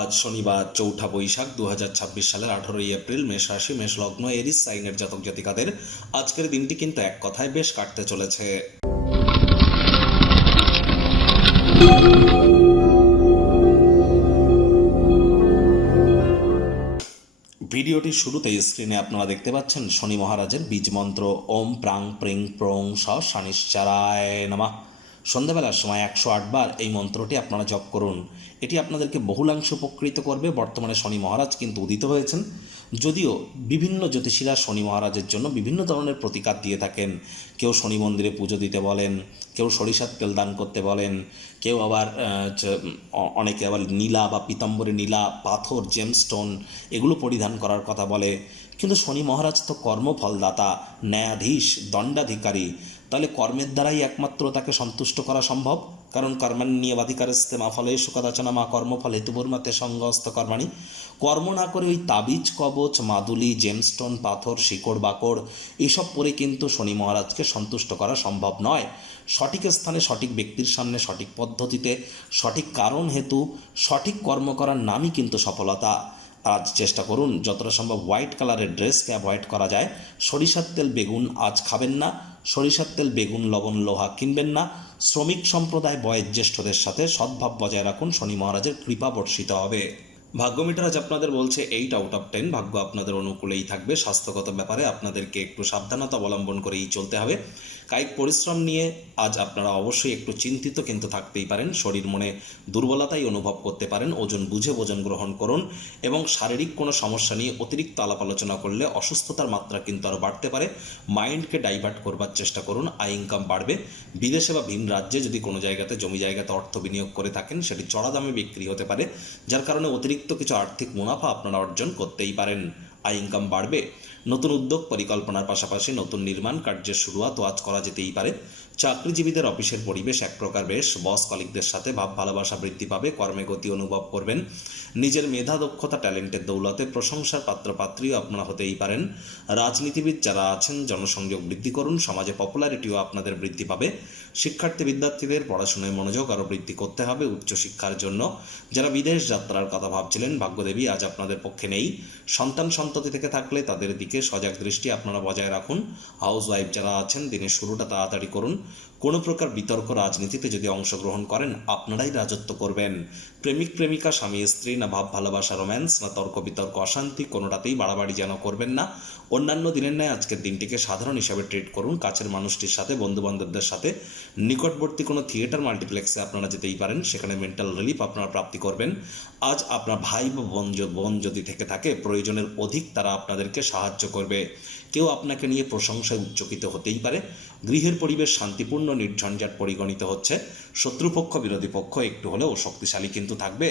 আজ শনিবার ৪ঠা বৈশাখ ২০২৬ সালের ১৮ই এপ্রিল। মেষ রাশি, মেষ লগ্ন, এরিস সাইনের জাতক জাতিকাদের আজকের দিনটি কিন্তু এক কথায় বেশ কাটতে চলেছে। ভিডিওটির শুরুতেই স্ক্রিনে আপনারা দেখতে পাচ্ছেন শনি মহারাজের বীজ মন্ত্র ওম প্রাং প্রিং প্রং স শনিশ্চারায় নমঃ। সন্ধ্যাবেলার সময় ১০৮ বার এই মন্ত্রটি আপনারা জপ করুন। এটি আপনাদেরকে বহুলাংশ উপকৃত করবে। বর্তমানে শনি মহারাজ কিন্তু উদিত হয়েছেন, যদিও বিভিন্ন জ্যোতিষীরা শনি মহারাজের জন্য বিভিন্ন ধরনের প্রতিকার দিয়ে থাকেন। কেউ শনি মন্দিরে পুজো দিতে বলেন, কেউ সরিষার তেল দান করতে বলেন, কেউ আবার অনেকে আবার নীলা বা পীতাম্বরী নীলা, পাথর, জেমস্টোন এগুলো পরিধান করার কথা বলে। কিন্তু শনি মহারাজ তো কর্মফলদাতা, ন্যায়াধীশ, দণ্ডাধিকারী। তাহলে কর্মের দ্বারাই একমাত্র তাকে সন্তুষ্ট করা সম্ভব। কারণ কর্মাণ্যবাধিকারস্তে মা ফলেষু কদাচন মা কর্মফল হেতুর্মতে সঙ্গস্ত কর্মাণি। কর্ম না করে ওই তাবিজ, কবচ, মাদুলি, জেমস্টোন, পাথর, শিকড় বাকড় এসব পরে কিন্তু শনি মহারাজকে সন্তুষ্ট করা সম্ভব নয়। সঠিক স্থানে, সঠিক ব্যক্তির সামনে, সঠিক পদ্ধতিতে, সঠিক কারণ হেতু সঠিক কর্ম করার নামই কিন্তু সফলতা। আজ চেষ্টা করুন যতটা সম্ভব হোয়াইট কালারের ড্রেসকে অ্যাভয়েড করা যায়। সরিষার তেল, বেগুন আজ খাবেন না। সরিষার তেল, বেগুন, লবণ, লোহা কিনবেন না। শ্রমিক সম্প্রদায়, বয়োজ্যেষ্ঠদের সাথে সদ্ভাব বজায় রাখুন, শনি মহারাজের কৃপা বর্ষিত হবে। ভাগ্য মিটার আজ আপনাদের বলছে 8 আউট অফ 10। ভাগ্য আপনাদের অনুকূলেই থাকবে। স্বাস্থ্যগত ব্যাপারে আপনাদেরকে একটু সাবধানতা অবলম্বন করেই চলতে হবে। কায়িক পরিশ্রম নিয়ে আজ আপনারা অবশ্যই একটু চিন্তিত কিন্তু থাকতেই পারেন। শরীর মনে দুর্বলতাই অনুভব করতে পারেন। ওজন বুঝে ভোজন গ্রহণ করুন এবং শারীরিক কোনো সমস্যা নিয়ে অতিরিক্ত আলাপ আলোচনা করলে অসুস্থতার মাত্রা কিন্তু আরও বাড়তে পারে। মাইন্ডকে ডাইভার্ট করবার চেষ্টা করুন, আয় ইনকাম বাড়বে। বিদেশে বা ভিন রাজ্যে যদি কোনো জায়গাতে জমি জায়গাতে অর্থ বিনিয়োগ করে থাকেন, সেটি চড়া দামে বিক্রি হতে পারে, যার কারণে অতিরিক্ত কিছু আর্থিক মুনাফা আপনারা অর্জন করতেই পারেন। আয় ইনকাম বাড়বে। নতুন উদ্যোগ পরিকল্পনার পাশাপাশি নতুন নির্মাণ কার্যের শুরুয়াতও আজ করা যেতেই পারে। চাকরিজীবীদের অফিসের পরিবেশ এক প্রকার বেশ। বস কলিগদের সাথে ভাব ভালোবাসা বৃদ্ধি পাবে। কর্মে গতি অনুভব করবেন। নিজের মেধা, দক্ষতা, ট্যালেন্টের দৌলতে প্রশংসার পাত্রপাত্রীও আপনারা হতেই পারেন। রাজনীতিবিদ যারা আছেন, জনসংযোগ বৃদ্ধি করুন। সমাজে পপুলারিটিও আপনাদের বৃদ্ধি পাবে। শিক্ষার্থী বিদ্যার্থীদের পড়াশোনায় মনোযোগ আরও বৃদ্ধি করতে হবে উচ্চশিক্ষার জন্য। যারা বিদেশ যাত্রার কথা ভাবছিলেন, ভাগ্যদেবী আজ আপনাদের পক্ষে নেই। সন্তান সন্ততি থেকে থাকলে তাদের দিকে সজাগ দৃষ্টি আপনারা বজায় রাখুন। হাউস ওয়াইফ যারা আছেন, দিনের শুরুটা তাড়াতাড়ি করুন। কোনো প্রকার বিতর্ক রাজনীতিতে যদি অংশগ্রহণ করেন, আপনারাই রাজত্ব করবেন। প্রেমিক প্রেমিকা, স্বামী স্ত্রী, না ভাব ভালোবাসা রোম্যান্স, না তর্ক বিতর্ক অশান্তি, কোনোটাতেই বাড়াবাড়ি যেন করবেন না। অন্যান্য দিনের ন্যায় আজকের দিনটিকে সাধারণ হিসাবে ট্রিট করুন। কাছের মানুষটির সাথে, বন্ধুবান্ধবদের সাথে নিকটবর্তী কোনো থিয়েটার মাল্টিপ্লেক্সে আপনারা যেতেই পারেন। সেখানে মেন্টাল রিলিফ আপনারা প্রাপ্তি করবেন। আজ আপনার ভাই বা বোন যদি থেকে থাকে, প্রয়োজনের অধিক তারা আপনাদেরকে সাহায্য করবে। কেউ আপনাকে নিয়ে প্রশংসায় উচ্চকিত হতেই পারে। গৃহের পরিবেশ শান্তিপূর্ণ, নির্ঝঞ্ঝাট পরিগণিত হচ্ছে। শত্রুপক্ষ, বিরোধী পক্ষ একটু হলেও শক্তিশালী কিন্তু থাকবে।